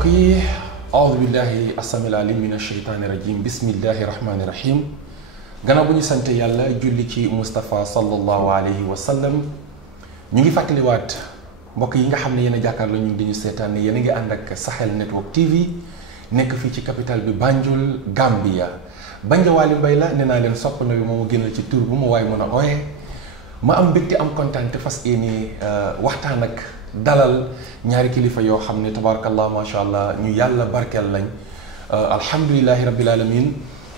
mbokk yi aoudu billahi asamil alim min asheytaani rajim bismillahi rahmaani rahim gannaaw bu ñu sant yàlla julli ci Moustapha sallallahu alayhi wa sallam ñu ngi fàttaliwaat mbokk yi nga xam ne yéen a jàkkaarloo ñu di ñu seetaan ne yéen a ngi ànd ak Sahel Network TV nekk fii ci capitale bi Banjul Gambia Banja Wali Mbaye la nee naa leen sopp na bi moom a génnal ci tur bu ma waaye mën a ooyee ma am mbégte am kontaan te fas yéene waxtaan ak dalal ñaari kilifa yoo xam ne tabarakallah macha allah ñu yàlla barkeel lañ alhamdulilahi rabbil alamin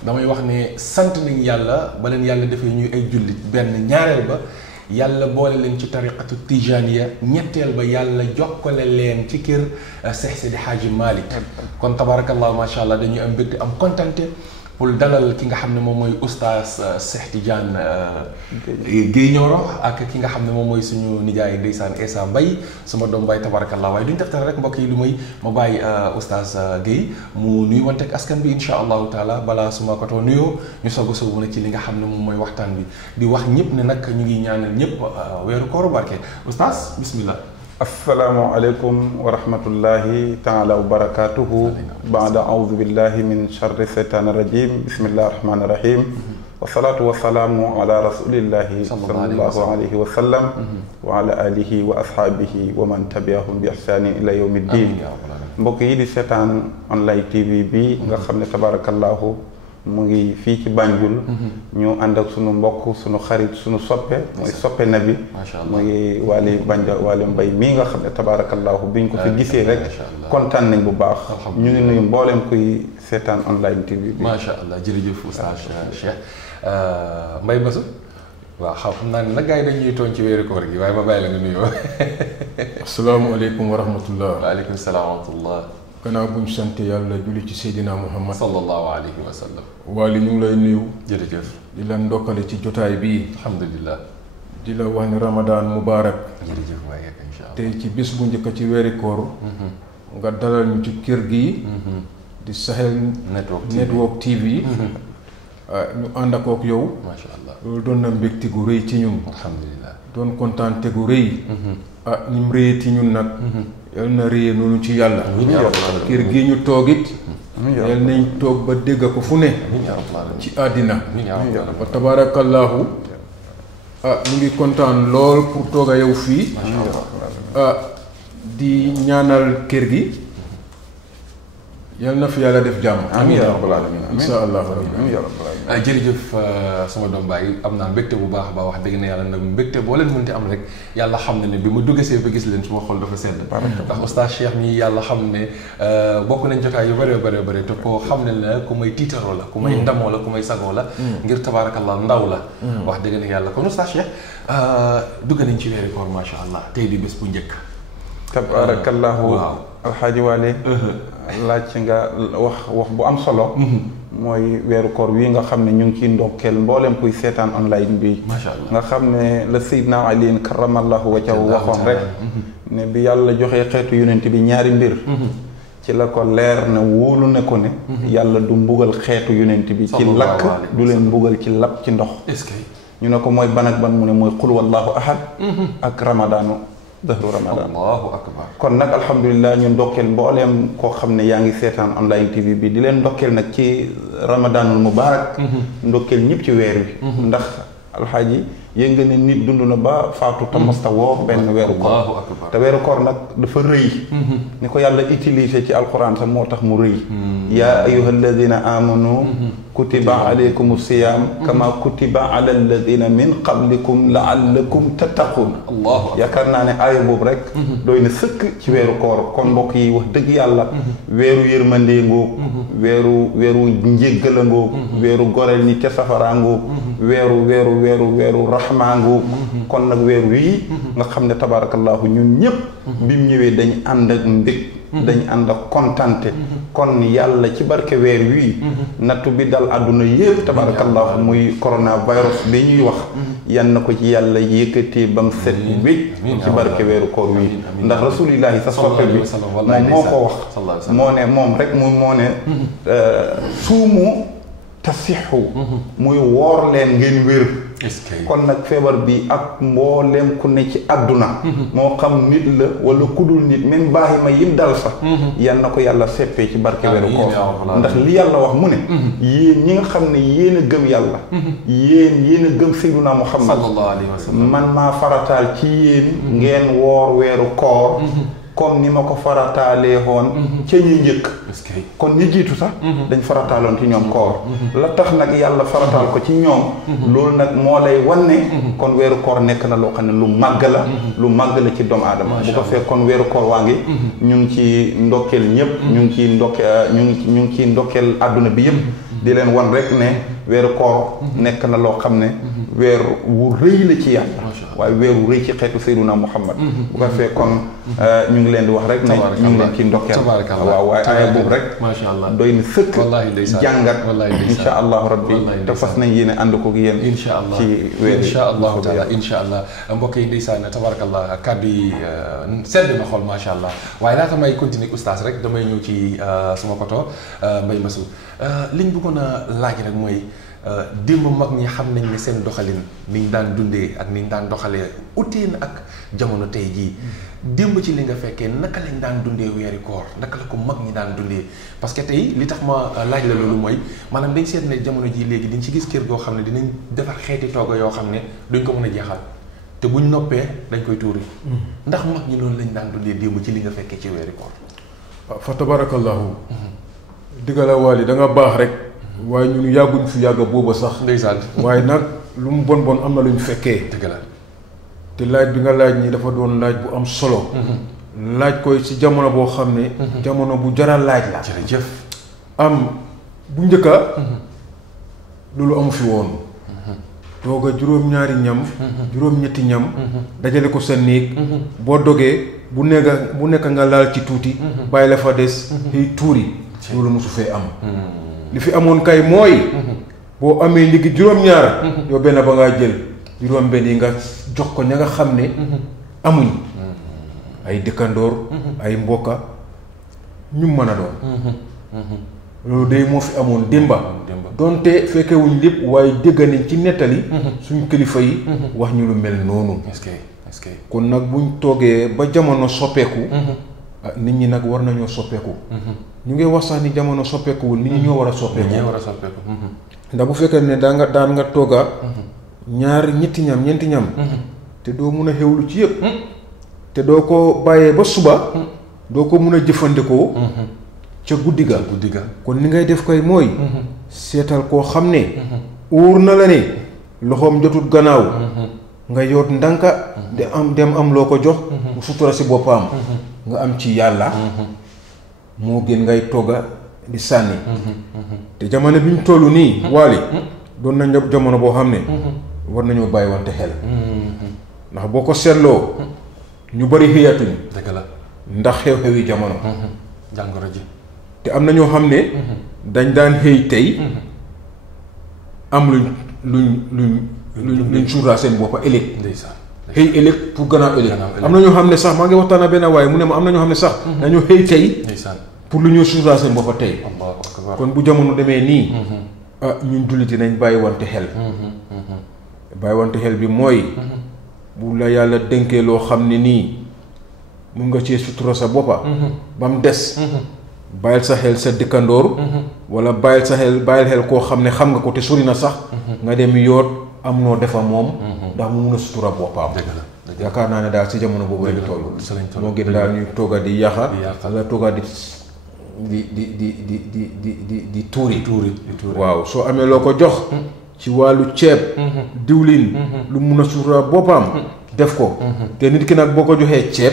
damay wax ne sant nañ yàlla ba leen yàlla defee ñuy ay jullit benn ñaareel ba yàlla boole leen ci tariqatu tijaniya ñetteel ba yàlla jokkale leen ci kër Seex Seydi Haaji Malick kon tabarakallah macha allah dañuy am mbégte am kontante pour dalal ki nga xam ne moom mooy oustaz Cheikh Tidiane Guèye Nioro ak ki nga xam ne moom mooy suñu nijaay ndeysaan Essa Mbaye suma doom baay tabarakallah waaye duñ deftal rek mbokk yi lu may ma bàyyi oustaz Guèye mu nuyu wante ak askan bi insha allahu taala balaa suma ko too nuyoo ñu soog a soobu nag ci li nga xam ne moom mooy waxtaan bi di wax ñëpp ne nag ñu ngi ñaanal ñëpp weeru kooru barke oustaz bismillah. assalaamu aleykum wa rahmatullahi taala wa barakatuhu baada audu billahi min charri seytaani rajim bismillahi rahmaani rahim wasalaatu wasalaamu ala rasulillahi sallallahu alayhi wa sallam wa ala alihi wa ashaabihi wa man tabiahum bi ihsaanin ila yawmi ddin mbokk yi di seetaan online tv bi nga xam ne tabarakallahu mu ngi fii ci Banjul ñu ànd ak sunu mbokk sunu xarit sunu soppe mooy soppe na bi muy Wali Banja Wali Mbaye mii nga xam ne tabarakallahu biñ ko fi gisee rek kontaan nañ bu baax ñu ngi nuyu mbooleem kuy seetaan online tv bi macha allah jërëjëf oustaz Cheikh Mbaye Basu waaw xam naa ne nag gars yi dañuy tooñ ci weeru koor gi waaye ma bàyyi la nga nuyoo asalaamaaleykum wa rahmatullah waaleykum salaam wa rahmatullah gannaaw bu ñu sant yàlla julli ci Seydina Muhammad sallallahu alayhi wa sallam Wali ñu ngi lay nuyu jërëjëf di la ndokkale ci jotaay bii alhamdulillah di la wax ne Ramadan Mubarak jërëjëf waaye insha allah tey ci bis bu njëkk ci weeri koor nga dalal ñu ci kër gi di Sahel Network TV ñu ànd ak yow macha allah loolu doon na mbégte gu rëy ci ñun alhamdulillah doon kontaante gu rëy ni mu rëyee ci ñun nag yal na rëyee noonu ci yàlla kër gi ñu toog it yal nañ toog ba dégg ko fu ne ci àddina wa tabarakallahu ñu ngi kontaan lool pour toog a yow fii di ñaanal kër gi yal na fi yàlla def jàmm amiin yaa rabbal aalamiin insha allah jërëjëf sama doom baay am naa mbégte bu baax ba wax dëgg na yàlla nag mbégte boo leen mënti am rek yàlla xam ne bi ma duggasee ba gis leen suma xol dafa sedd ndax oustaz Cheikh mi yàlla xam ne bokk nañ jotaay yu bëree bëri te koo xam ne la ku may tiitaroo la ku may ndamoo la ku may sagoo la ngir tabaarakallah ndaw la wax dëgg na yàlla kon oustaz Cheikh dugg nañ ci weeri koor macha allah tey di bés bu njëkk tabarakallahu alxaaji Wali laaj nga wax bu am solo mooy weeru koor wi nga xam ne ñu ngi ciy ndokkeel mboolem kuy seetaan online bi macha allah nga xam ne la Seydina Ali karamallahu wajhahu waxoon rek ne bi yàlla joxee xeetu yonent bi ñaari mbir ci la ko leer na wóolu ne ko ne yàlla du mbugal xeetu yonent bi ci lakk du leen mbugal ci lab ci ndox est-ce que ñu ne ko mooy ban ak ban mu ne mooy qul wallahu ahad ak ramadaanu dahru ramadan allahu akbar kon nag alhamdulilah ñu ndokkeel mbooleem koo xam ne yaa ngi seetaan online tv bi di leen ndokkeel nag ci ramadanul mubarak ndokkeel ñëpp ci weer wi ndax alxaaji yéen nga ne nit dund na ba faatu te mosta woor benn weeru koor te weeru koor nag dafa rëy ni ko yàlla utilisé ci alquran sax moo tax mu rëy yaa ayuha alladina amanu kutiba alaykum siyam kama kutiba ala alladina min qablikum laallakum tattaqun yaakaar naa ne aaya boobu rek doy na sëkk ci weeru koor kon mbokk yi wax dëgg yàlla weeru yërmandee ngoog weeru njéggala ngoog weeru goreel ñi ca safara ngoog weeru raxmaangu kon nag weer wii nga xam ne tabarakallahu ñun ñëpp bi mu ñëwee dañ ànd ak mbég dañ ànd ak kontante kon yàlla ci barke weer wii nattu bi dal àdduna yëpp tabarakallahu muy coronavirus bi ñuy wax yan na ko ci yàlla yëkkatee ba mu set wécc ci barke weeru koor wii ndax rasulillahi sa soppe bi moom moo ko wax moo ne moom rek moo ne suumu tasixu muy woor leen ngeen wér. kon nag feebar bi ak mbooleem ku ne ci àdduna moo xam nit la wala kudul nit même baaxi ma yim dal sax yal na ko yàlla seppee ci barke weeru koor ndax li yàlla wax mu ne yéen ñi nga xam ne yéen a gëm yàlla yéen a gëm Seydina Muhammad sallallahu alayhi wa sallam man maa farataal ci yéen ngeen woor weeru koor comme ni ma ko farataalee woon ca ñi njëkk kon ñi jiitu sax dañ farataaloon ci ñoom koor la tax nag yàlla farataal ko ci ñoom loolu nag moo lay wanne kon weeru koor nekk na loo xam ne lu màgg la ci doomu aadama bu ko fekk kon weeru koor waa ngi ñu ngi ci ndokkeel ñëpp ñu ngi ci ndokkeel àdduna bi yëpp di leen wan rek ne weeru koor nekk na loo xam ne weer wu rëy la ci yàlla waaye weer wu rëy ci xeetu Seydina Muhammad bu ko fekk kon ñu ngi leen di wax rek ne ñu ngi leen ci ndokkeel waaw waaye aaya boobu rek macha allah doy na sëkk jàngat insha allahu rabbi te fas nañ yéene ànd ko yéen insha allah ci weer insha allahu taala insha allah mbokk yi ndeysaan tabarakallah kàddu yi sedd na xol macha allah waaye laata may continuer oustaz rek damay ñëw ci suma koto Mbaye Massou liñ bëggoon a laaj rek mooy démb mag ñi xam nañ ne seen doxalin niñ daan dundee ak niñ daan doxalee utee na ak jamono tey jii démb ci li nga fekkee naka lañ daan dundee weeri koor naka la ko mag ñi daan dundee parce que tey li tax ma laaj la loolu mooy maanaam dañ seet ne jamono ji léegi diñ ci gis kër goo xam ne dinañ defar xeeti togg yoo xam ne duñ ko mën a jeexal te buñ noppee dañ koy tuuri ndax mag ñi loolu lañ daan dundee démb ci li nga fekkee ci weeri koor fa tabarakallahu digga la waali da nga baax rek waaye ñun yàgguñ fi yàgg booba sax ndeysaan waaye nag lu mu bon bon am na lu ñu fekkee dëgg la te laaj bi nga laaj nii dafa doon laaj bu am solo laaj koy ci jamono boo xam ne jamono bu jara laaj la jërëjëf am bu njëkka loolu amu fi woon tooga juróom-ñaari ñam juróom-ñetti ñam dajale ko sa néeg boo dogee bu nekk nga laal ci tuuti bàyyi la fa des xëy tuuri loolu mosu fee am li fi amoon kay mooy boo amee ligi juróom-ñaar yow benn ba ngaa jël juróom-benn yi nga jox ko ña nga xam ne amuñ ay dëkkandoor ay mbokka ñu mën a doon loolu day moo fi amoon démba donte fekkewuñ lépp waaye dégg nañ ci nettali suñ kilifa yi wax ñu lu mel noonu est-ce que kon nag buñ toogee ba jamono soppeeku nit ñi nag war nañoo soppeeku ñu ngi wax sax ni jamono soppeekuwul nit ñi ñoo war a soppeeku ndax bu fekkee ne daan nga tooga ñaar ñetti ñam ñeenti ñam te doo mun a xewlu ci yëpp te doo ko bàyyee ba suba doo ko mun a jëfandikoo ca guddi ga kon ni ngay def koy mooy seetal koo xam ne uur na la ne loxoom jotul gannaaw nga yoot ndànka dem am loo ko jox mu sutura si boppam nga am ci yàlla moo gën ngay togga di sànni te jamono bi ñu toll nii waali doon nañ jamono boo xam ne war nañoo bàyyi wante xel ndax boo ko seetloo ñu bari xëyatuñ dëgg la ndax xew-xewi jamono jàngoro ji te am na ñoo xam ne dañ daan xëy tey am luñ suuraa seen boppa ëllëg xëy ëllëg pour gannaaw ëllëg am na ñoo xam ne sax maa ngi waxtaan ak benn waaye mu ne ma am na ñoo xam ne sax dañoo xëy tey pour lu ñoo suuraa seen boppa tey kon bu jamono demee nii ñun jullit yi nañ bàyyi wante xel bàyyi wante xel bi mooy bu la yàlla dénkee loo xam ne nii mun nga cee sutura sa boppa ba mu des bàyyil sa xel sa dëkkandoor wala bàyyil xel koo xam ne xam nga ko te sori na sax nga dem yoot am noo defa moom ndax mu mun a sutura boppam yaakaar naa ne daal si jamono boobu lañ toll moo gën daal ñuy tooga di yaxa wala tooga di tuuri waaw soo amee loo ko jox ci wàllu ceeb diwlin lu mun a sutura boppam def ko te nit ki nag boo ko joxee ceeb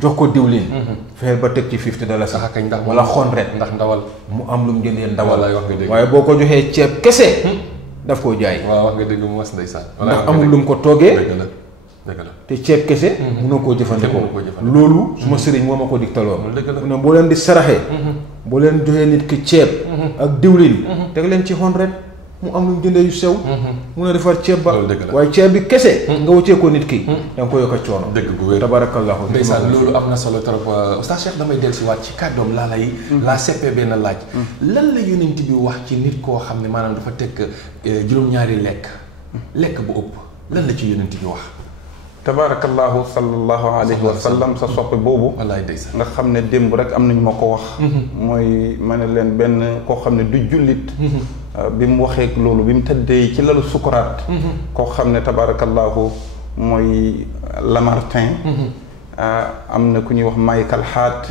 jox ko diwlin fexeel ba teg ci $50 wala $100 ndax ndawal mu am lu mu jëndee ndawal waaye boo ko joxee ceeb kese daf koo jaay waaw wax nga dëgg mu was ndeysaan ndax amul lu mu ko toogee dëgg la te ceeb kese mënoo koo jëfandikoo loolu suma sëriñ moo ma ko digtaloon mu ne boo leen di saraxee boo leen joxee nit ki ceeb ak diwlin teg leen ci $100 mu am lu mu jëndee yu sew mun a defar ceeb ba Loolu dëgg la. waaye ceeb bi kese nga wëccee ko nit ki da nga ko yokk a coono dëgg bu wér. tabarakallahu ndeysaan loolu am na solo trop Oustaz Cheikh damay dellusiwaat ci kàddoom laa seppee benn laaj lan la yonent bi wax ci nit koo xam ne maanaam dafa teg juróom-ñaari lekk bu ëpp lan la ci yonent bi wax. tabarakallahu sallallahu alayhi wa sallam sa soppe boobu wallaay ndeysaan. nga xam ne démb rek am nañu ma ko wax mooy ma ne leen benn koo xam ne du jullit bi mu waxee loolu bi mu tëddee ci lalu sukuraat koo xam ne tabarakallahu mooy Lamartine am na ku ñuy wax Michael Hart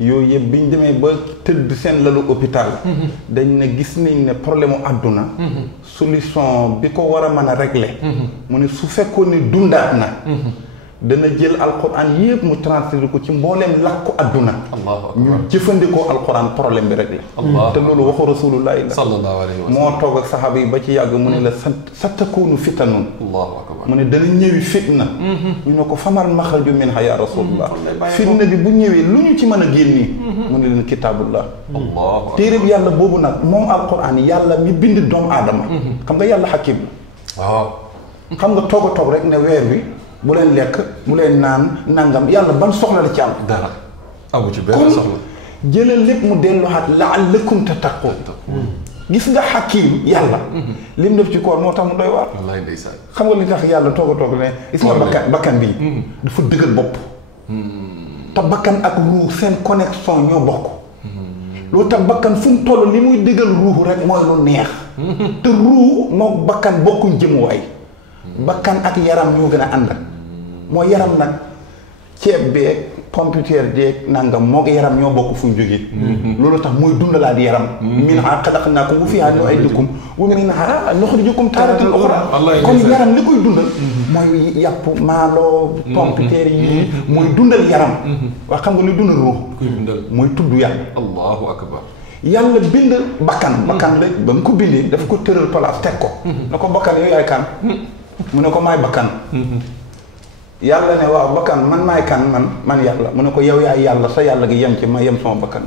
yooyu yëpp bi ñu demee ba tëdd seen lalu hôpital dañ ne gis nañ ne problème mu àdduna solution bi ko war a mën a régler mu ne su fekkoon ne dundaat na dana jël alquran yëpp mu transféré ko ci mbooleem làkku àdduna allahu akbar ñu jëfandikoo alquran problème bi réglé te loolu waxu rasulullahi la sallallahu alayhi wa sallam. moo toog ak saxaaba yi ba ci yàgg mu ne la satakunu fitanun allahu akbar. mu ne dana ñëwi fitna ñu ne ko famal maxraju minha ya rasulullah fitna bi bu ñëwee lu ñu ci mën a génni mu ne leen kitaabullah allahu akbar. téeréb yàlla boobu nag moom alquran yàlla mi bind doomu aadama xam nga yàlla xakim la waaw. xam nga toog a toog rek ne weer bi bu leen lekk bu leen naan nangam yàlla ban soxla la ci am dara amu ci benn kon soxla. jëlal lépp mu delluwaat la'allakum tattaqun gis nga xakim yàlla lim def ci koor moo tax mu doy waar wallaay ndeysaan. xam nga li tax yàlla toog a toog ne gis nga bakkan bii dafa dëgër bopp te bakkan ak ruux seen connexion ñoo bokk loolu tax bakkan fu mu toll li muy dëggal ruux rek mooy lu neex te ruux moo bakkan bokkuñ jëmuwaay bakkan ak yaram ñoo gën a ànd mooy yaram nag ceeb beeg computer jeeg nangam moo yaram ñoo bokk fu ñu jógee loolu tax muy dundalaat yaram minhaa xalaqnaakum wa fiihaa nu'iidukum wa minhaa nuxrijukum taaratan uxraa kon yaram li koy dundal mooy yàpp maalo computer yi mooy dundal yaram waa xam nga luy dundal ruux kuy dundal mooy tudd yàlla allahu akbar. yàlla bind bakkan la ba mu ko bindee dafa ko tëral place teg ko na ko bakkan yow yaay kan mu ne ko maay bakkan yàlla ne waaw bakkan man maay kan man yàlla mu ne ko yow yaay yàlla sa yàlla gi yem ci ma yem sama bakkan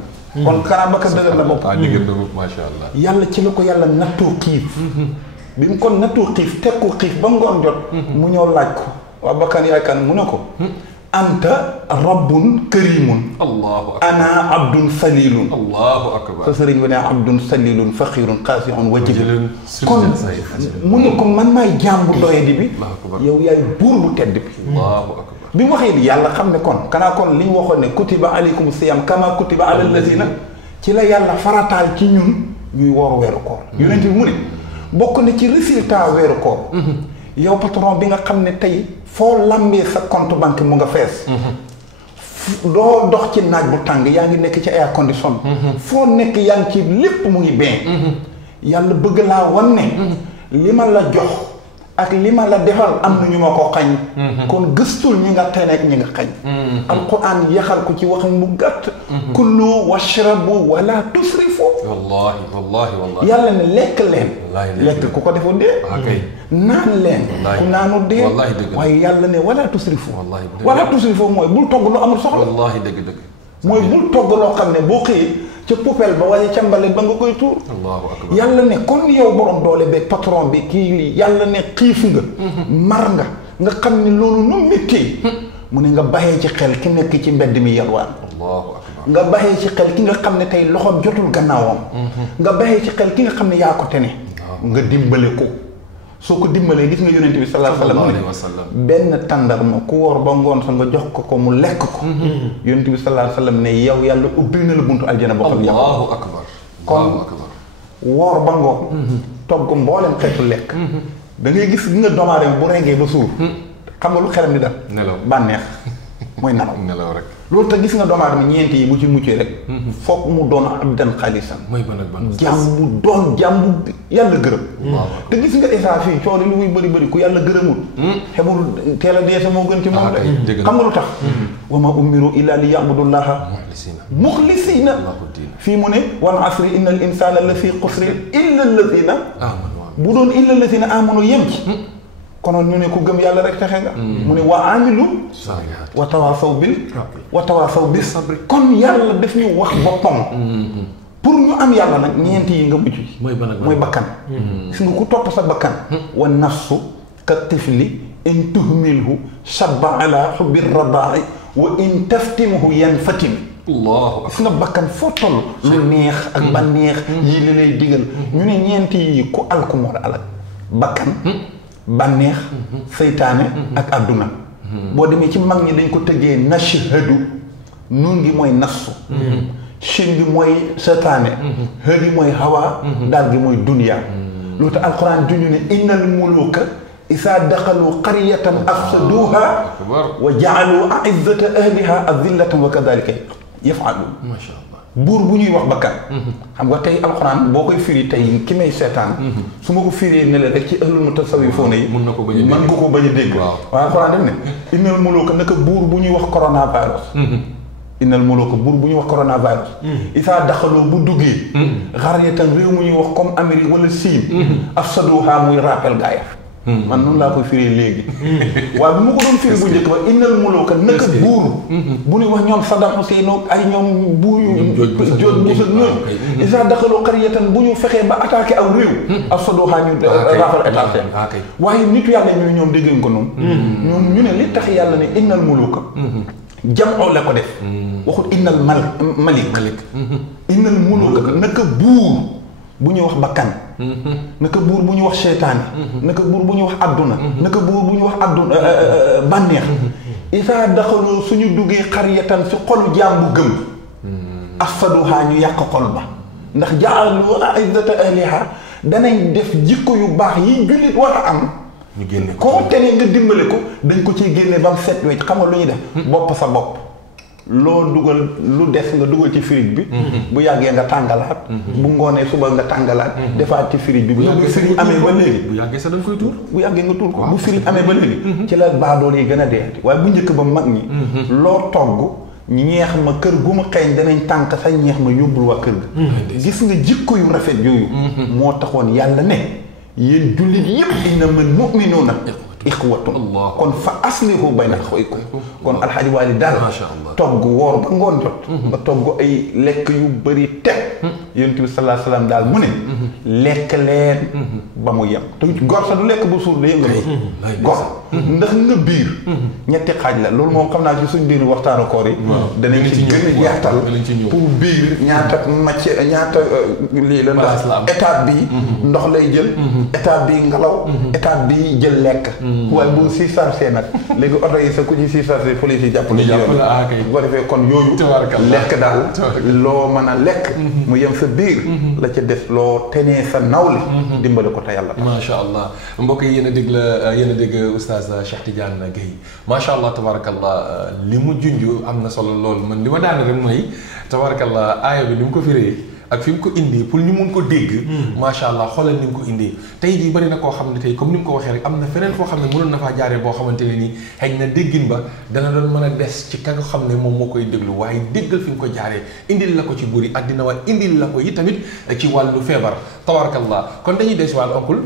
kon xanaa bakkan dëgër na bopp dëgër na bopp macha allah. yàlla ci la ko yàlla nattoo xiif bi mu ko nattoo xiif teg ko xiif ba ngoon jot mu ñëw laaj ko waaw bakkan yaay kan mu ne ko anta rabbun karimun allahu akbar. ana abdun salilun allahu akbar. sa sëriñ bi ne abdun salilun faqiirun qaasiun wajibun kon kon mu ne ko man maay jàmbu doyadi bi Allahu akbar. yow yaay buur bu tedd bi allahu akbar. bi mu waxee li yàlla xam ne kon kanaa kon li ñu waxoon ne kutiba alaykum siyam kama kutiba ala allazina ci la yàlla farataal ci ñun ñuy woor weeru koor yonent bi mu ne bokk na ci résultat weeru koor yow patron bi nga xam ne tey foo lambee sa compte banque mu nga fees doo dox ci naaj bu tàng yaa ngi nekk ci air condition foo nekk yaa ngi ci lépp mu ngi bien yàlla bëgg laa wan ne li ma la jox ak li ma la defal am na ñu ma ko xañ kon gëstul ñi nga teneek ñi nga xañ alquran yaxal ko ci wax mu gàtt kullu washrabu wala tusrifu wallahi wallahi wallahi. yàlla ne lekk leen Wallaahi lekk ku ko defu dee kay. naan leen Wallaahi. ku naanu dee Wallaahi dëgg la. waaye yàlla ne wala tusrifu Wallaahi dëgg la. wala tusrifu mooy bul togg lu amul soxla wallahi dëgg dëgg. mooy bul togg loo xam ne boo xëyee ca poubelle ba wala ca mbale ba nga koy tuur allahu akbar. yàlla ne kon yow borom doole beeg patron bi kii lii yàlla ne xiif nga mar nga xam ne loolu nu métti mu ne nga bàyyee ci xel ki nekk ci mbedd mi yalwaan allahu akbar. nga bàyyee ci xel ki nga xam ne tey loxoom jotul gannaawam nga bàyyee ci xel ki nga xam ne yaa ko tene nga dimbale ko soo ko dimbalee gis nga yonent bi sallallahu alayhi wa sallam benn tàndarma ku woor ba ngoon sa nga jox ko mu lekk ko yonent bi sallallahu alayhi wa sallam ne yow yàlla ubbil na la buntu aljana boo xam yàlla allahu akbar. kon woor ba ngoon togg mboolem xeetu lekk da ngay gis nga doomaare bu reggee ba suur xam nga lu xelam di def nelaw bànneex mooy nelaw nelaw rek. loolu te gis nga doomu aadama ñeent yi bu ci muccee rek foog mu doon abdan xaalisan mooy ban ak ban. jàmm bu doon jàmm bu yàlla gërëm te gis nga isaa fii coono lu muy bëri bëri ku yàlla gërëmul xebul teel a deese moo gën ci moom de xam nga lu tax wa ma umiru illa li yabudullaha muxlisina fii mu ne wal asri inna al insana la fi xusrin illa alladina bu doon illa alladina amanu yem ci konoon ñu ne ku gëm yàlla rek texe nga mu ne wa amilu wa tawaasaw bil sabri kon yàlla daf ñu wax boppam pour ñu am yàlla nag ñeenti yi nga mucc ci mooy bakkan gis nga ku topp sa bakkan wa nafsu ka tifli in tuhmilhu shabba ala hubbi radaa'i wa in taftimhu yanfatim gis nga bakkan foo toll lu neex ak bànneex yii li lay digal ñu ne ñeenti yi ku alku moo la alak bakkan bànneex seytaane ak àdduna boo demee ci mag ñi dañ ko tëggee nashhadu nuun gi mooy nafsu shin gi mooy seytaane hë gi mooy hawa daal gi mooy dunya loolu tax alquran juñu ne innal muluka isaa daxalu qaryatan afsaduha wa jaalu aizzata ahliha azillatan wa kadalika yafaaluun masha Allah buur bu ñuy wax bakkan xam nga tey alxuraan boo koy firi tey ki may seetaan su ma ko firee ne la rek ci ahlul mutasawwifoona yi mën nga ko bañ a dégg waaye alxuraan def ne innal muluka naka buur bu ñuy wax coronavirus innal muluka buur bu ñuy wax coronavirus isaa daxaloo bu duggee xaryatan réew mu ñuy wax comme Amérique wala Siin afsaduha muy rappel gaaya man noonu laa koy firee léegi waaye bu ma ko doon firi bu njëkk ba innal muluka naka buur bu ñuy wax ñoom Saddam Hussein ay ñoom buuyu jóot buusa ñooñu isa daxaloo qaryatan bu ñu fexee ba attaqué aw réew afsaduha ñu rafal état seen waaye nitu yàlla ñooy ñoom dégg ko noonu ñoom ñu ne li tax yàlla ne innal muluka jamoo la ko def waxut innal malik innal muluka naka buur bu ñuy wax bakkan naka buur bu ñuy wax seytaane naka buur bu ñuy wax adduna naka buur bu ñuy wax adduna bànneex isaa daxaloo suñu duggee xaryatan si xolu jaam bu gëm afsaduha ñu yàq xol ba ndax jaalu izzata ahliha danañ def jikko yu baax yi jullit war a am ñu génne koo tenee nga dimbale ko dañ ko ciy génne ba mu set wecc xam nga lu ñuy def bopp sa bopp loo dugal lu des nga dugal ci firij bi bu yàggee nga tàngalaat bu ngoonee suba nga tàngalaat defaat ci firij bi bu firij amee ba léegi bu yàggee sax da nga koy tuur bu yàggee nga tuur ko bu firij amee ba léegi ci la baadool yi gën a deeti waaye bu njëkk ba mag ñi loo togg ñeex ma kër gu ma xeeñ danañ tànk sa ñeex ma yóbbul waa kër ga gis nga jikko yu rafet yooyu moo taxoon yàlla ne yéen jullit yépp innamal mu'minuuna ixwatun kon fa aslihu bayna axawaykum kon alxaaji waali daal togg woor ba ngoon jot ba togg ay lekk yu bëri teg yonent bi sallallahu alayhi wasallam daal mu ne lekk leen ba mu yem te gor sa du lekk bu suur da yëngal gor ndax nga biir ñetti xaaj la loolu moom xam naa ci suñ biir waxtaanu koor yi danañ ci gën a yaatal pour biir ñaata macc ñaata lii la ndax étape bi ndox lay jël étape bi ngelaw étape bi jël lekk waaye bu si sarse nag léegi oto yi sa ku ci si sarse police yi jàpp la bu ko defee kon yooyu lekk daal loo mën a lekk mu yem sa biir la ca des loo tenee sa nawle dimbale ko te yàlla tax macha allah mbokk yi yéen a dégg oustaz Cheikh Tidiane Gaye macha allah tabarakallah li mu junj am na solo lool man li ma daane rek mooy tabarakallah aaya bi ni mu ko firee ak fi mu ko indi pour ñu mun ko dégg macha allah xoolal ni mu ko indi tey jii bëri na koo xam ne tey comme ni mu ko waxee rek am na feneen foo xam ne mënoon na faa jaaree boo xamante ne nii xëy na déggin ba dana doon mën a des ci ka nga xam ne moom moo koy déglu waaye déggal fi mu ko jaaree indil la ko ci buri àddina waaye indil la ko yi tamit ci wàllu feebar tabarakallah kon dañuy des wàllu oncle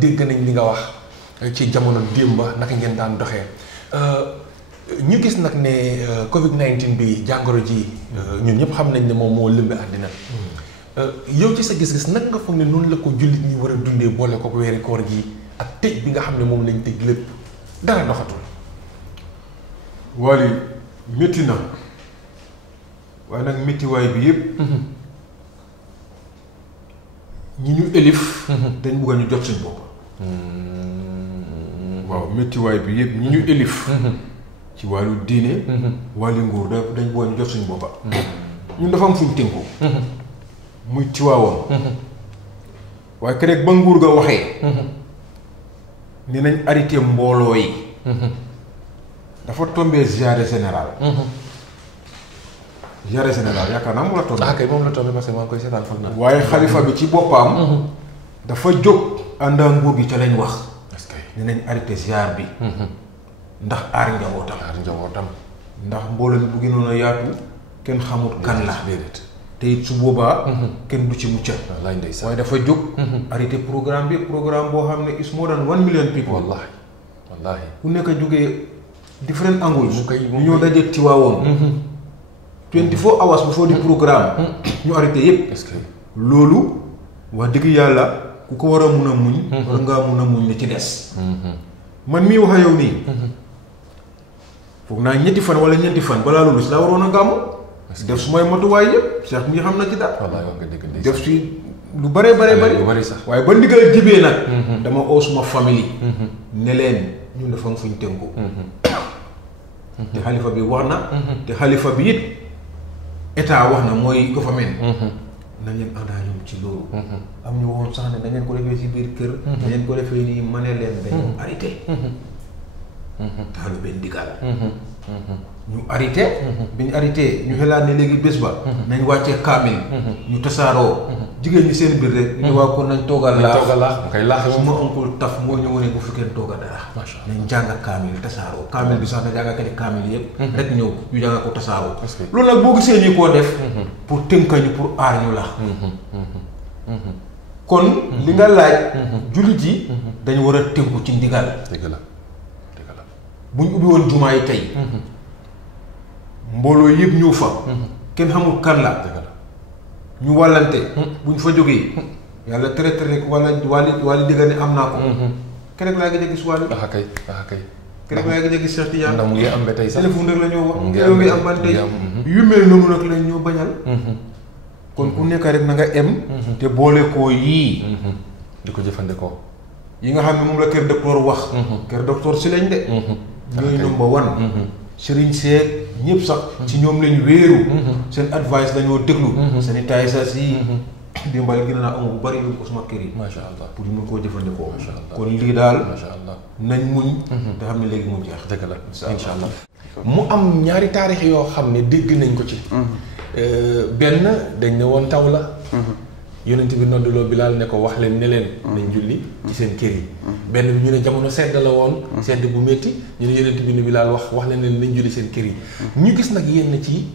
dégg nañ li nga wax ci jamono démb naka ngeen daan doxee ñu gis nag ne Covid-19 bi jàngoro ji ñun ñëpp xam nañ ne moom moo lëmbe àddina yow ci sa gis-gis nag nga foog ne noonu la ko jullit ñi war a dundee boole ko weeri koor gi ak tëj bi nga xam ne moom lañ tëj lépp dara doxatul. Wally métti na waaye nag méttiwaay bi yëpp. ñi ñu élif. dañ bugg a ñu jot suñ bopp. waaw méttiwaay bi yëpp ñi ñu élif. ci wàllu diine wàllu nguur dañ boo ñu jot suñu boppa ñun dafa am fuñ tënku muy tiwaawoon waaye keroog ba nguur ga waxee ni nañ arrêté mbooloo yi dafa tombé ziare général yaakaar naa moom la tombé kay moom la tombé parce que maa ngi koy seetaan foog naa waaye xalifa bi ci boppam dafa jóg ànd ak nguur gi ca lañ wax ni nañ arrêté ziar bi ndax aar njabootam ndax mbooloo mi bu gënoon a yaatu kenn xamut kan la te it su boobaa kenn du ci mucca waaye dafa jóg arrêté programme boo xam ne is more than 1 million people wallahi ku nekk jógee different angles ñu ñoo dajee Tiwaawoon 24 hours bu foo di programme ñu arrêté yëpp. est-ce que loolu wax dëgg yàlla ku ko war a mun a muñ. war ngaa mun a muñ li ci des. man mii wax a yow nii. foog naa ñetti fan wala ñeenti fan balaa loolu si laa waroon a gàmmu. def su may matuwaay yëpp Cheikh mi xam na ci dara. wallaay wax nga dëgg def si lu bëree lu bari sax. waaye ba ndigal jibee nag. dama oo suma famille. ne leen ñun dafa am fuñ tënku. te xalifa bi wax na. te xalifa bi it état wax na mooy government. na ngeen àndaa ñoom ci loolu. am ñu waxoon sax ne da ngeen ko defee si biir kër. da ngeen ko defee nii ma ne leen dañoo arrêté. taalu benn ndigal. ñu arrêté. bi ñu arrêté ñu xelaat ne léegi bés ba. nañ wàccee kaamil. ñu tasaaroo. jigéen ñi seen biir rek. ñu waa ko nañ toogal laax. kay laax su ma oncle taf moo ñëw ne bu fi kenn tooga dara. macha allah nañ jàng kaamil tasaaroo kaamil bi sax na jàngakati kaamil yëpp. rek ñëw ñu jàng ko tasaaroo. que loolu nag boo gisee ñu koo def. pour tënkañu pour aar ñu la. kon li nga laaj. jullit yi dañu war a tënku ci ndigal. dëgg la dëgg la. bu ñu ubbi woon jumaa yi tey. mbooloo yëpp ñëw fa. kenn xamul kan la. dëgg la. ñu wàllante. bu ñu fa jógee. yàlla tere tere wàlli digga ne am naa ko. keroog laa gëj a gis wàlli. wax kay wax kay. keroog laa gëj a gis Cheikh Tidiane. ndax mu ngi am ba tey sax. téléphone rek la ñoo wax. mu ngi yow ngi am ban tey. yu mel noonu nag lañ ñoo bañal. kon ku nekk rek na nga em. te boole koo yii. di ko jëfandikoo. yi nga xam ne moom la kër docteur wax. kër docteur si lañ de. ñooy number one. Serigne Seck ñëpp sax. ci ñoom lañ wéeru. seen advice dañoo déglu. sanitizers yi. dimbali gën naa amu bu bari lu ko suma kër yi. macha allah pour ñu mën koo jëfandikoo. macha allah kon lii daal. macha allah nañ muñ. te xam ne léegi mu jeex. dëgg la incha allah. mu am ñaari taarix yoo xam ne dégg nañ ko ci. benn dañ ne woon taw la. yonent bi nodduloo Bilaal ne ko wax leen ne leen. nañ julli ci seen kër yi. benn bi ñu ne jamono sedd la woon. sedd bu métti ñu ne yonent bi ne Bilaal wax leen ne nañ julli seen kër yi. ñu gis nag yenn ci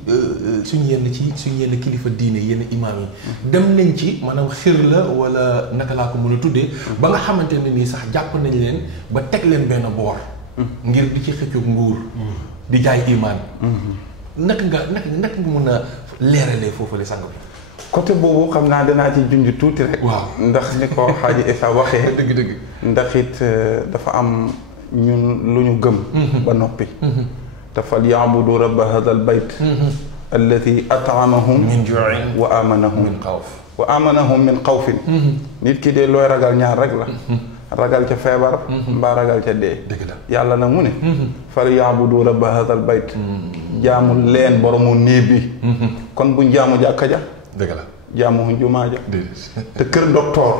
suñu yenn kilifa diine yenn imaam yi. dem nañ ci maanaam xir la wala naka laa ko mën a tuddee. ba nga xamante ne nii sax jàpp nañ leen ba teg leen benn boor. ngir di ci xëccoog nguur. di jaay imaan. naka nga mën a leeralee foofu le sang bi. côté boobu xam naa danaa ci junj tuuti rek. waaw ndax ni ko Xaaji Issa waxee. dëgg. ndax it dafa am ñun lu ñu gëm. ba noppi. te fal yaabudu rabba hadal bayt. alladi at'amahum min ju'in wa amanahum min xawf. wa amanahum min xawfin. nit ki de looy ragal ñaar rek la. ragal ca feebar. mbaa ragal ca dee. dëgg la yàlla nag mu ne. fal yaabudu rabba hadal bayt. jaamu leen boromu néeg bi. kon buñ jaamu jàkka ja. dëgg la jaamu jumaa ja. te kër docteur.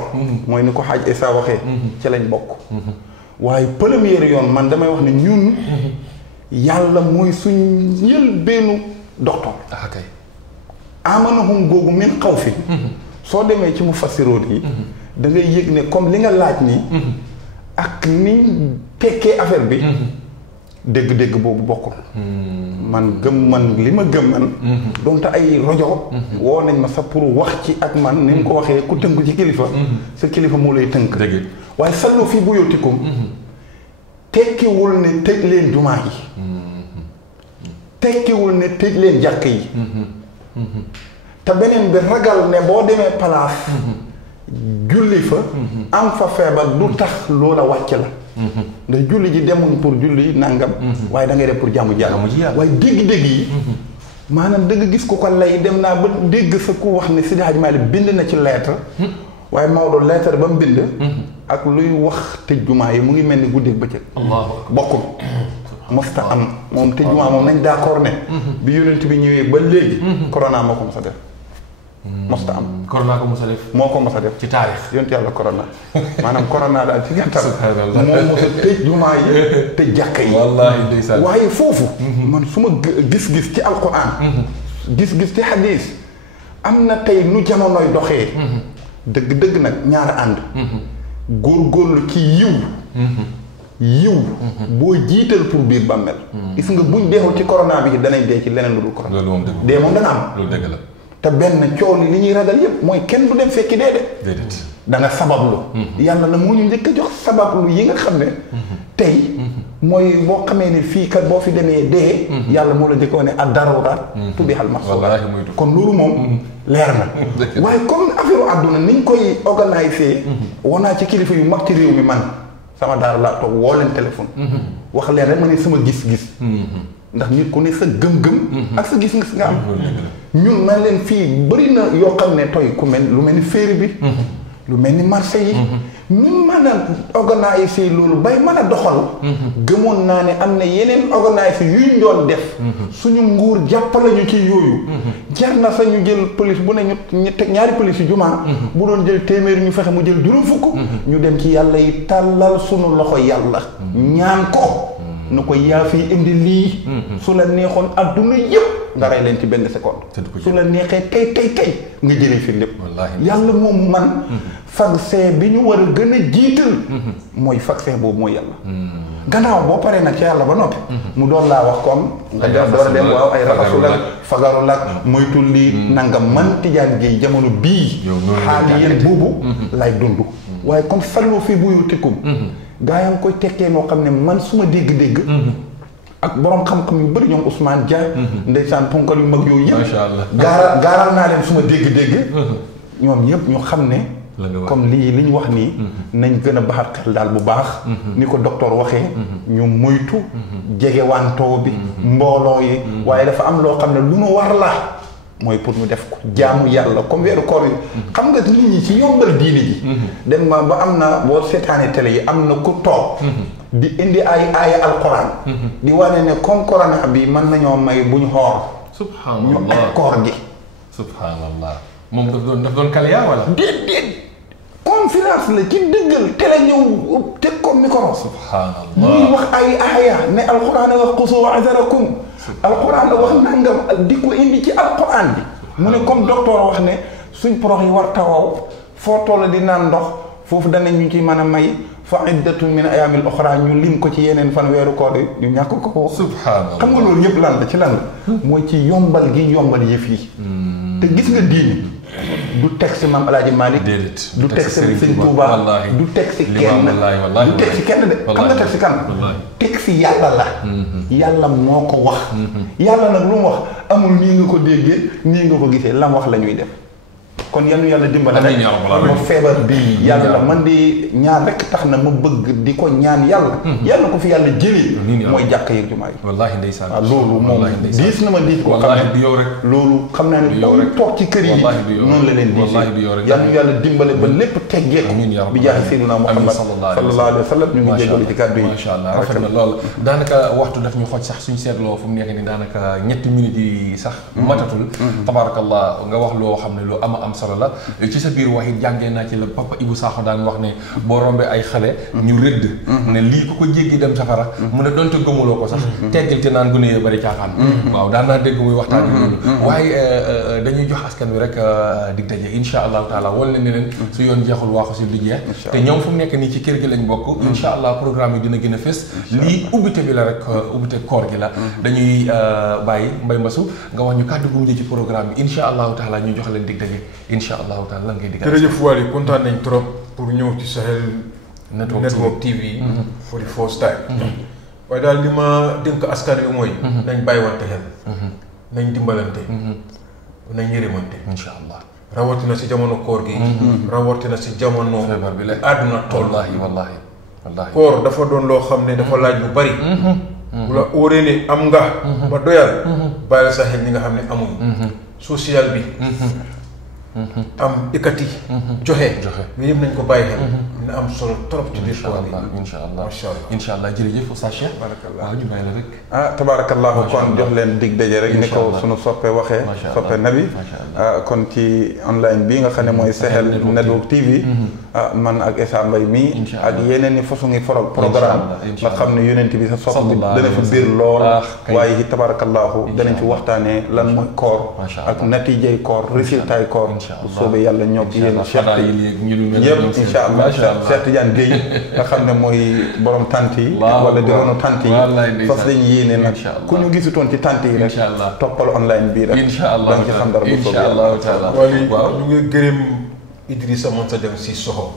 mooy ni ko Xaaj Issa waxee. ci lañ bokk. waaye première yoon man damay wax ne ñun. yàlla mooy suñ njëlbeenu docteur. ah kay. amanahum googu min xawfi. soo demee ci mu fassiroot yi. da ngay yëg ne comme li nga laaj nii. ak ni tekkee affaire bi. dégg-dégg boobu bokkul. man li ma gëm man. donte ay rajo. woo nañ ma sax pour wax ci ak man ni mu ko waxee ku tënk ci kilifa. sa kilifa moo lay tënk. dëgg waaye sallu fii buyutikum. tekkiwul ne tëj leen jumaa yi. tekkiwul ne tëj leen jàkk yi. te beneen bi ragal ne boo demee palaas. julli fa. am fa feebar du tax loola wàcc la. ndax julli ji demuñ pour julli nangam. waaye da ngay dem pour jàmm yàlla. waaye dégg-dégg yi. maanaam da nga gis ko lay dem naa ba dégg sa ku wax ne Seydi Hadji Malick bind na ci lettre. waaye Maodo lettre ba mu bind. ak luy wax tëj jumaa yi mu ngi mel ni guddeeg bëccëg. bokkul. mosta am moom tëj jumaa moom nañ d'accord ne. bi yonent bi ñëwee ba léegi. corona moo ko mos a def. mosta am. corona ko mos a def. moo ko mos a def ci taarix. yonent yàlla corona maanaam corona daal ci gàttal. moo mos a tëj jumaa yi tëj jàkka yi. wallaahi ndeysaan. waaye foofu. man su ma gis-gis ci alquran. gis-gis ci hadis. am na tey nu jamonoy doxee. dëgg-dëgg nag ñaar ànd. góorgóorlu ci yiw. boo jiital pour biir bàmmeel. gis nga buñ deexul ci corona bi danañ dee ci leneen lu dul corona. loolu moom dëgg dee moom dana am. loolu dëgg la. te benn coow li ñuy ragal yépp mooy kenn du dem fekki dee de. déedéet. da nga sabablu yàlla na moo ñu njëkk a jox sabablu yi nga xam ne tey mooy boo xamee ni fii kat boo fi demee dee yàlla moo la njëkk a wane ak daruraat tubihal mahsuraat kon loolu moom leer na waaye comme affaire àdduna niñ koy organiser wanaa ci kilifa yu mag ci réew mi man sama daara laa toog woo leen téléphone wax leen rek ma ne sama gis-gis ndax nit ku ne sa gëm-gëm ak sa gis-gis nga am ñun man leen fii bëri na yoo xam ne toy ku mel lu mel ni féeri bi lu mel ni marché yi ñu mën a organiser loolu bay mën a doxal gëmoon naa ne am na yeneen organiser yuñ doon def suñu nguur jàppale ñu ci yooyu jar na sa ñu jël police bu ne ñu teg ñaari police yu jumaa bu doon jël téeméer ñu fexe mu jël juróom fukk ñu dem ci yàlla yi tàllal suñu loxo yàlla ñaan ko nu ko yaa fi indi lii su la neexoon adduna yëpp nga rey leen ci benn seconde su la neexee tey nga jëlee fi lépp yàlla moom man vaccin bi ñu war a gën a jiital mooy vaccin boobu mooy yàlla gannaaw boo paree nag ci yàlla ba noppi mu doon laa wax comme nga door a dem waaw ay raxasu lak fagaru lak moytul lii nangam man Tidiane Gueye jamono bii xaali yéen boobu lay dund waaye comme sallu fi buyutikum gaa yaa ngi koy tekkee noo xam ne man suma dégg-dégg ak borom xam-xam yu bëri ñoom Ousmane Dia ndeysaan ponkal yu mag yooyu yëpp gaaral naa leen suma dégg-dégg ñoom ñëpp ñu xam ne comme lii li ñu wax nii nañ gën a baxat xel daal bu baax ni ko docteur waxee ñu moytu jege wantoo bi mbooloo yi waaye dafa am loo xam ne lu nu war la mooy pour ñu def ko jaamu yàlla comme weeru koor yi xam nga nit ñi ci yombal diini ji dem ma ba am na boo seetaane télé yi am na ku toog di indi ay aaya alquran di wane ne comme corona bi mën nañoo may bu ñu xoor subhanallah ñu aj koor gi subhanallah moom daf doon kaleya wala déedéet conférence la ci dëggal télé ñëw teg ko micro subhanallah muy wax ay aaya ne alquran a wax xusu azarakum alquran la wax nangam di ko indi ci alquran bi mu ne comme docteur wax ne suñ prox yi war tawaw foo toll di naan ndox foofu danañ ñu ci mën a may fa iddatu min ayaamil uxra ñu lim ko ci yeneen fan weeru koor yi ñu ñàkk ko subhanallah xam nga loolu yëpp lan la ci lan la mooy ci yombal gi yombal yëf yi te gis nga diini du texte maam El Hadj Malick du texte Sëñ Touba du texte kenn du texte kenn de xam nga texte kan texte yàlla la yàlla moo ko wax yàlla nag lu mu wax amul nii nga ko déggee nii nga ko gisee lam wax la ñuy def kon yal na yàlla dimbale rek ma feebar bii yàlla man di ñaan rek tax na ma bëgg di ko ñaan yàlla yàlla ko fi yàlla jëlee mooy jàkk yeeg jumaa yi wallaahi ndeysaan waaw loolu moom diis na ma diis ko xam ne yow rek loolu xam naa ne comme toog ci kër yi noonu la leen diisee yal na yàlla dimbale ba lépp teggeeku bi jaay Seydina Muhammad sallallahu alayhi wa sallam ñu ngi jégalu ci kàddu yi macha allah rafet na lool daanaka waxtu daf ñu xoj sax suñ seetloo fu mu nekk ni daanaka ñetti minutes yi sax matatul tabarakallah nga wax loo xam ne lu am solo la ci sa biir wax it jàngee naa ci la papa Ibou Sakho daan wax ne boo rombee ay xale ñu rëdd ne lii ku ko jéggi dem safara mu ne donte gëmuloo ko sax teggil te naan gune yee bari caaxaan waaw daan naa dégg muy waxtaan bi loolu waaye dañuy jox askan wi rek dig daje insha allahu taala wal na ne leen su yoon jeexul waaxu si du jeex te ñoom fu mu nekk nii ci kër gi lañ bokk insha allah programme yi dina gën a fës lii ubbite bi la rek ubbite koor gi la dañuy bàyyi Mbaye Mbassou nga wax ñu kàddu gu mujj ci programme bi insha allahu taala ñu jox leen dig daje insha allahu taala lan ngay digal. jërëjëf Waly kontaan nañ trop pour ñëw ci Sahel Network TV for the first time waaye daal li ma dénk askan wi mooy nañ bàyyiwante xel nañ dimbalante nañ yërëmante insha allah rawatina si jamono koor gi rawatina si jamono feebar bi la àdduna toll wallahi koor dafa doon loo xam ne dafa laaj lu bari bu la óoree ne am nga ba doyal bàyyil sa xel ñi nga xam ne amuñ social bi am ikati joxe yooyu yëpp nañ ko bàyyi xel dina am solo trop ci biir koor bi insha allah jërëjëf Oustaz Cheikh barakallah ñu bàyyi la rek tabarakallahu kon jox leen dig daje rek ni ko sunu soppe waxee soppe nabi kon ci online bi nga xam ne mooy Sahel Network TV man ak Essa Mbaye mi ak yeneen ni façon ngi programme nga xam ne yonent bi sa sopp bi dana fi biir lool waaye tabarakallahu danañ fi waxtaanee lan mooy koor ak natijay koor résultat yi koor bu soobee yàlla ñoo ko yéen Cheikh yëpp insha allah Cheikh Tidiane Gueye nga xam ne mooy borom tant yi wala di ronu tant yi fas dañu yéene nag ku ñu gisutoon ci tant yi rek toppal online bii rek danga ci xam dara bu soobee yàlla waaw ñu ngi gërëm Idrissa Mansa Jang si Soxo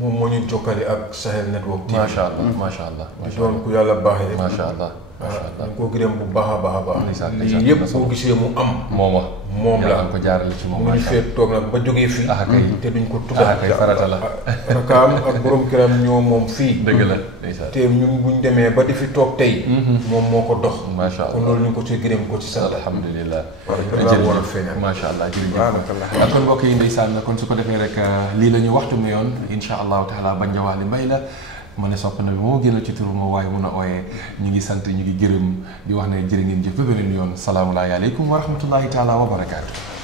moom moo ñu jokkale ak Sahel Network TV. macha allah doon ku yàlla baaxee. macha allah dañ koo gërëm bu baax a baax. lii yëpp boo gisee mu am. moom la ko jaarale ci moom. mu ngi fee toog nag ba jógee fii. te duñ ko tuddal. kay farata la. rakaam ak borom këram ñoo moom fii. dëgg la te ñun buñ demee ba di fi toog tey. moom moo ko dox. macha allah kon loolu ñu ngi ko ci gërëm ko ci sant. alhamdulilah. war a feeñal. macha allah jërëjëf. kon mbokk yi ndeysaan kon su ko defee rek lii la ñu waxtu mi yoon incha allahu taala Bandiawaly Mbaye la. ma ne sopp na bi moo gënal ci turu ma waaye mun a ooyee ñu ngi sant ñu ngi gërëm di wax ne jërë ngeen jëf ba beneen yoon salaamu aleykum wa rahmatullahi taala wa barakaatu.